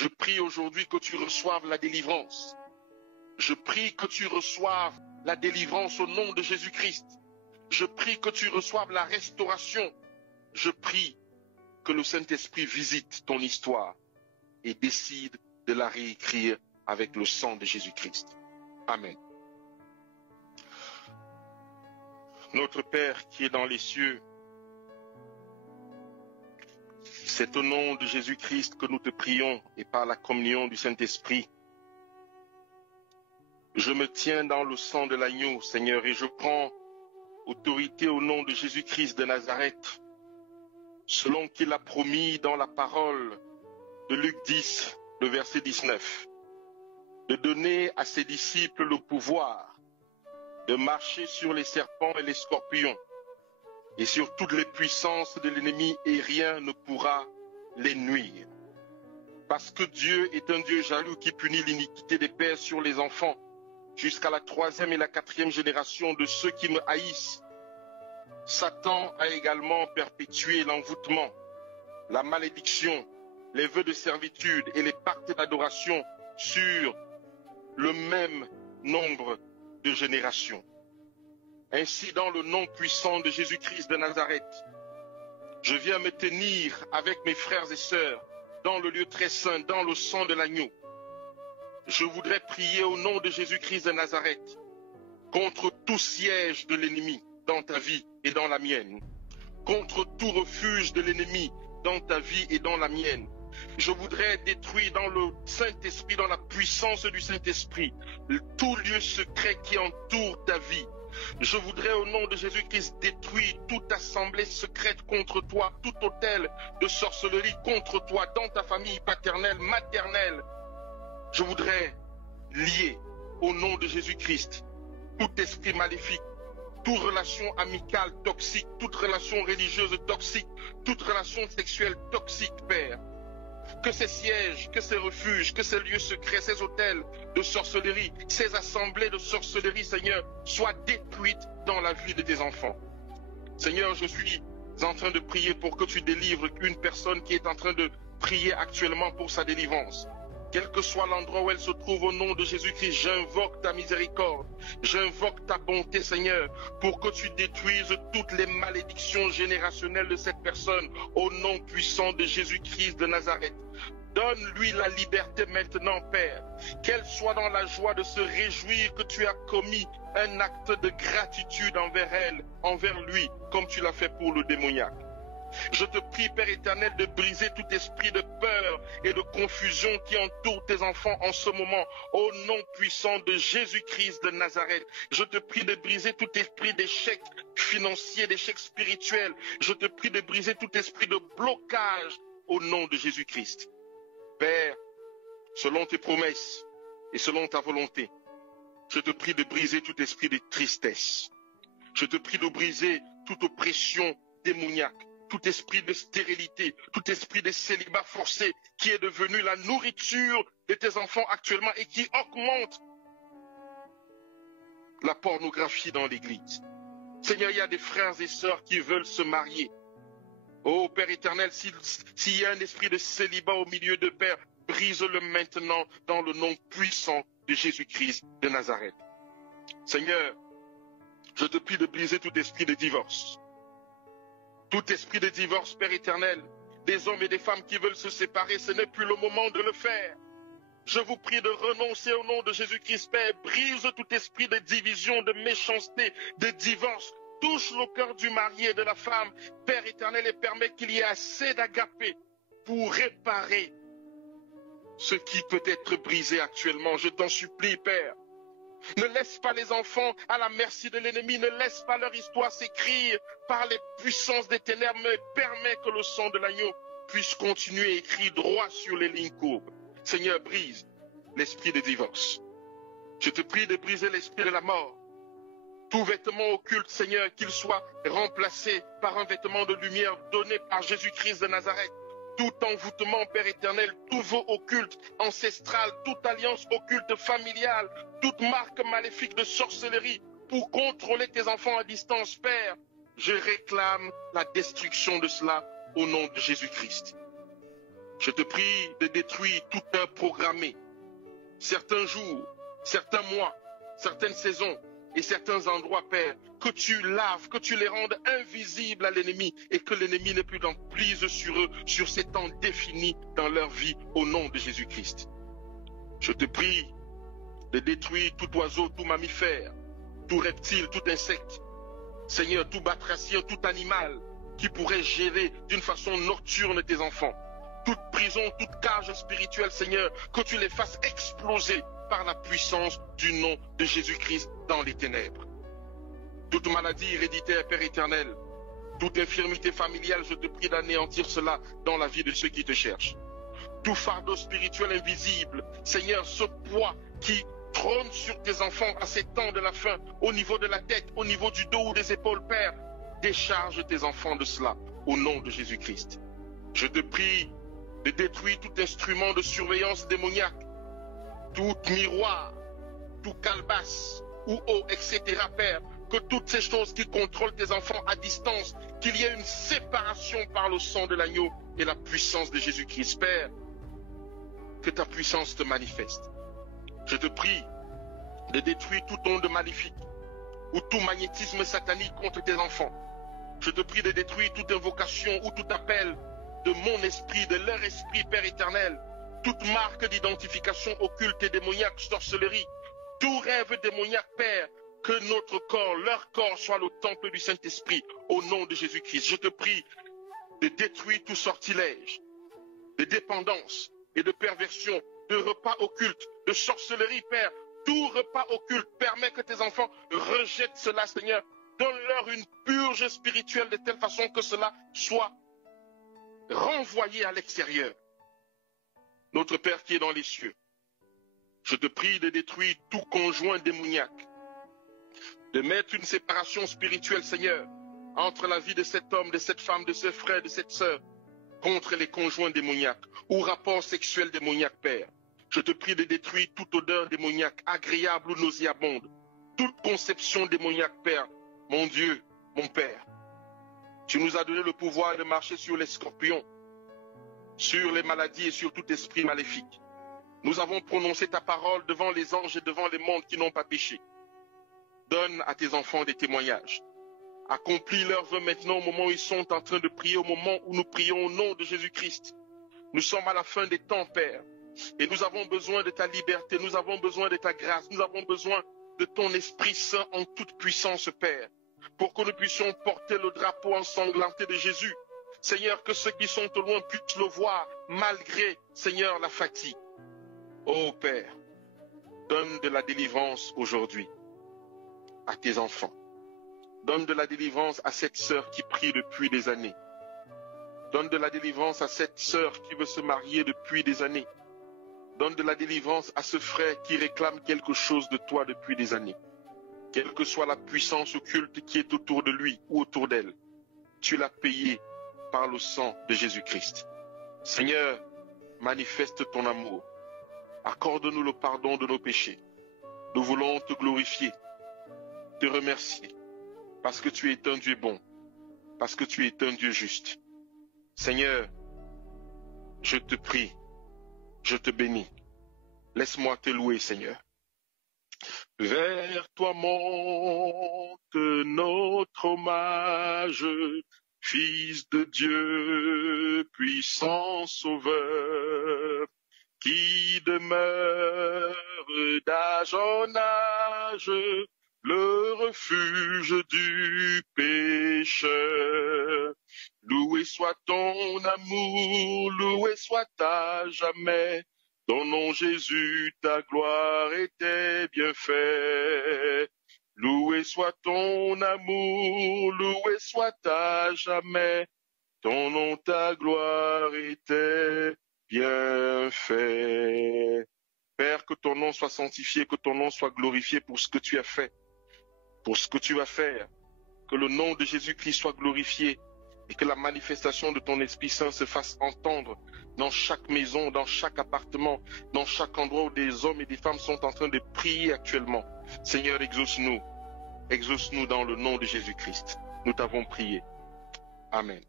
Je prie aujourd'hui que tu reçoives la délivrance. Je prie que tu reçoives la délivrance au nom de Jésus-Christ. Je prie que tu reçoives la restauration. Je prie que le Saint-Esprit visite ton histoire et décide de la réécrire avec le sang de Jésus-Christ. Amen. Notre Père qui est dans les cieux, c'est au nom de Jésus-Christ que nous te prions et par la communion du Saint-Esprit. Je me tiens dans le sang de l'agneau, Seigneur, et je prends autorité au nom de Jésus-Christ de Nazareth, selon qu'il a promis dans la parole de Luc 10, le verset 19, de donner à ses disciples le pouvoir de marcher sur les serpents et les scorpions, et sur toutes les puissances de l'ennemi, et rien ne pourra les nuire. Parce que Dieu est un Dieu jaloux qui punit l'iniquité des pères sur les enfants, jusqu'à la 3e et la 4e génération de ceux qui me haïssent. Satan a également perpétué l'envoûtement, la malédiction, les vœux de servitude et les pactes d'adoration sur le même nombre de générations. Ainsi, dans le nom puissant de Jésus-Christ de Nazareth, je viens me tenir avec mes frères et sœurs dans le lieu très saint, dans le sang de l'agneau. Je voudrais prier au nom de Jésus-Christ de Nazareth contre tout siège de l'ennemi dans ta vie et dans la mienne, contre tout refuge de l'ennemi dans ta vie et dans la mienne. Je voudrais détruire dans le Saint-Esprit, dans la puissance du Saint-Esprit, tout lieu secret qui entoure ta vie. Je voudrais au nom de Jésus-Christ détruire toute assemblée secrète contre toi, tout autel de sorcellerie contre toi, dans ta famille paternelle, maternelle. Je voudrais lier au nom de Jésus-Christ tout esprit maléfique, toute relation amicale toxique, toute relation religieuse toxique, toute relation sexuelle toxique, Père. Que ces sièges, que ces refuges, que ces lieux secrets, ces hôtels de sorcellerie, ces assemblées de sorcellerie, Seigneur, soient détruites dans la vie de tes enfants. Seigneur, je suis en train de prier pour que tu délivres une personne qui est en train de prier actuellement pour sa délivrance. Quel que soit l'endroit où elle se trouve, au nom de Jésus-Christ, j'invoque ta miséricorde, j'invoque ta bonté, Seigneur, pour que tu détruises toutes les malédictions générationnelles de cette personne, au nom puissant de Jésus-Christ de Nazareth. Donne-lui la liberté maintenant, Père, qu'elle soit dans la joie de se réjouir que tu as commis un acte de gratitude envers elle, envers lui, comme tu l'as fait pour le démoniaque. Je te prie, Père éternel, de briser tout esprit de peur et de confusion qui entoure tes enfants en ce moment, au nom puissant de Jésus-Christ de Nazareth. Je te prie de briser tout esprit d'échec financier, d'échec spirituel. Je te prie de briser tout esprit de blocage au nom de Jésus-Christ. Père, selon tes promesses et selon ta volonté, je te prie de briser tout esprit de tristesse. Je te prie de briser toute oppression démoniaque, tout esprit de stérilité, tout esprit de célibat forcé qui est devenu la nourriture de tes enfants actuellement et qui augmente la pornographie dans l'église. Seigneur, il y a des frères et sœurs qui veulent se marier. Oh Père éternel, s'il y a un esprit de célibat au milieu de Père, brise-le maintenant dans le nom puissant de Jésus-Christ de Nazareth. Seigneur, je te prie de briser tout esprit de divorce. Tout esprit de divorce, Père éternel, des hommes et des femmes qui veulent se séparer, ce n'est plus le moment de le faire. Je vous prie de renoncer au nom de Jésus-Christ, Père. Brise tout esprit de division, de méchanceté, de divorce. Touche le cœur du mari et de la femme, Père éternel, et permet qu'il y ait assez d'agapé pour réparer ce qui peut être brisé actuellement. Je t'en supplie, Père. Ne laisse pas les enfants à la merci de l'ennemi. Ne laisse pas leur histoire s'écrire par les puissances des ténèbres, mais permets que le sang de l'agneau puisse continuer écrit droit sur les lignes courbes. Seigneur, brise l'esprit de divorce. Je te prie de briser l'esprit de la mort. Tout vêtement occulte, Seigneur, qu'il soit remplacé par un vêtement de lumière donné par Jésus-Christ de Nazareth. Tout envoûtement, Père éternel, tout vœu occulte, ancestral, toute alliance occulte familiale, toute marque maléfique de sorcellerie pour contrôler tes enfants à distance, Père, je réclame la destruction de cela au nom de Jésus-Christ. Je te prie de détruire toute heure programmée, certains jours, certains mois, certaines saisons et certains endroits, Père, que tu laves, que tu les rendes invisibles à l'ennemi et que l'ennemi n'ait plus d'emprise sur eux, sur ces temps définis dans leur vie, au nom de Jésus-Christ. Je te prie de détruire tout oiseau, tout mammifère, tout reptile, tout insecte, Seigneur, tout batracien, tout animal qui pourrait gérer d'une façon nocturne tes enfants. Toute prison, toute cage spirituelle, Seigneur, que tu les fasses exploser par la puissance du nom de Jésus-Christ dans les ténèbres. Toute maladie héréditaire, Père éternel, toute infirmité familiale, je te prie d'anéantir cela dans la vie de ceux qui te cherchent. Tout fardeau spirituel invisible, Seigneur, ce poids qui trône sur tes enfants à ces temps de la fin, au niveau de la tête, au niveau du dos ou des épaules, Père, décharge tes enfants de cela, au nom de Jésus-Christ. Je te prie de détruire tout instrument de surveillance démoniaque, tout miroir, tout calebasse ou eau, etc., Père, que toutes ces choses qui contrôlent tes enfants à distance, qu'il y ait une séparation par le sang de l'agneau et la puissance de Jésus-Christ, Père, que ta puissance te manifeste. Je te prie de détruire toute onde maléfique ou tout magnétisme satanique contre tes enfants. Je te prie de détruire toute invocation ou tout appel de mon esprit, de leur esprit, Père éternel, toute marque d'identification occulte et démoniaque, sorcellerie, tout rêve démoniaque, Père, que notre corps, leur corps soit le temple du Saint-Esprit, au nom de Jésus-Christ. Je te prie de détruire tout sortilège, de dépendance et de perversion, de repas occultes, de sorcellerie, Père. Tout repas occulte permet que tes enfants rejettent cela, Seigneur. Donne-leur une purge spirituelle de telle façon que cela soit renvoyé à l'extérieur. Notre Père qui est dans les cieux, je te prie de détruire tout conjoint démoniaque, de mettre une séparation spirituelle, Seigneur, entre la vie de cet homme, de cette femme, de ce frère, de cette sœur, contre les conjoints démoniaques ou rapports sexuels démoniaques, Père. Je te prie de détruire toute odeur démoniaque, agréable ou nauséabonde, toute conception démoniaque, Père, mon Dieu, mon Père. Tu nous as donné le pouvoir de marcher sur les scorpions, sur les maladies et sur tout esprit maléfique. Nous avons prononcé ta parole devant les anges et devant les mondes qui n'ont pas péché. Donne à tes enfants des témoignages. Accomplis leurs vœux maintenant au moment où ils sont en train de prier, au moment où nous prions au nom de Jésus-Christ. Nous sommes à la fin des temps, Père, et nous avons besoin de ta liberté, nous avons besoin de ta grâce, nous avons besoin de ton Esprit Saint en toute puissance, Père, pour que nous puissions porter le drapeau ensanglanté de Jésus. Seigneur, que ceux qui sont au loin puissent le voir, malgré, Seigneur, la fatigue. Ô Père, donne de la délivrance aujourd'hui à tes enfants. Donne de la délivrance à cette sœur qui prie depuis des années. Donne de la délivrance à cette sœur qui veut se marier depuis des années. Donne de la délivrance à ce frère qui réclame quelque chose de toi depuis des années. Quelle que soit la puissance occulte qui est autour de lui ou autour d'elle, tu l'as payé par le sang de Jésus-Christ. Seigneur, manifeste ton amour. Accorde-nous le pardon de nos péchés. Nous voulons te glorifier, te remercier, parce que tu es un Dieu bon, parce que tu es un Dieu juste. Seigneur, je te prie, je te bénis. Laisse-moi te louer, Seigneur. Vers toi monte notre hommage, Fils de Dieu, puissant Sauveur, qui demeure d'âge en âge, le refuge du pécheur. Loué soit ton amour, loué soit à jamais. Ton nom Jésus, ta gloire et tes bienfaits. Loué soit ton amour, loué soit à jamais. Ton nom, ta gloire et tes bienfaits. Père, que ton nom soit sanctifié, que ton nom soit glorifié pour ce que tu as fait, pour ce que tu vas faire. Que le nom de Jésus-Christ soit glorifié et que la manifestation de ton Esprit Saint se fasse entendre dans chaque maison, dans chaque appartement, dans chaque endroit où des hommes et des femmes sont en train de prier actuellement. Seigneur, exauce-nous dans le nom de Jésus-Christ. Nous t'avons prié. Amen.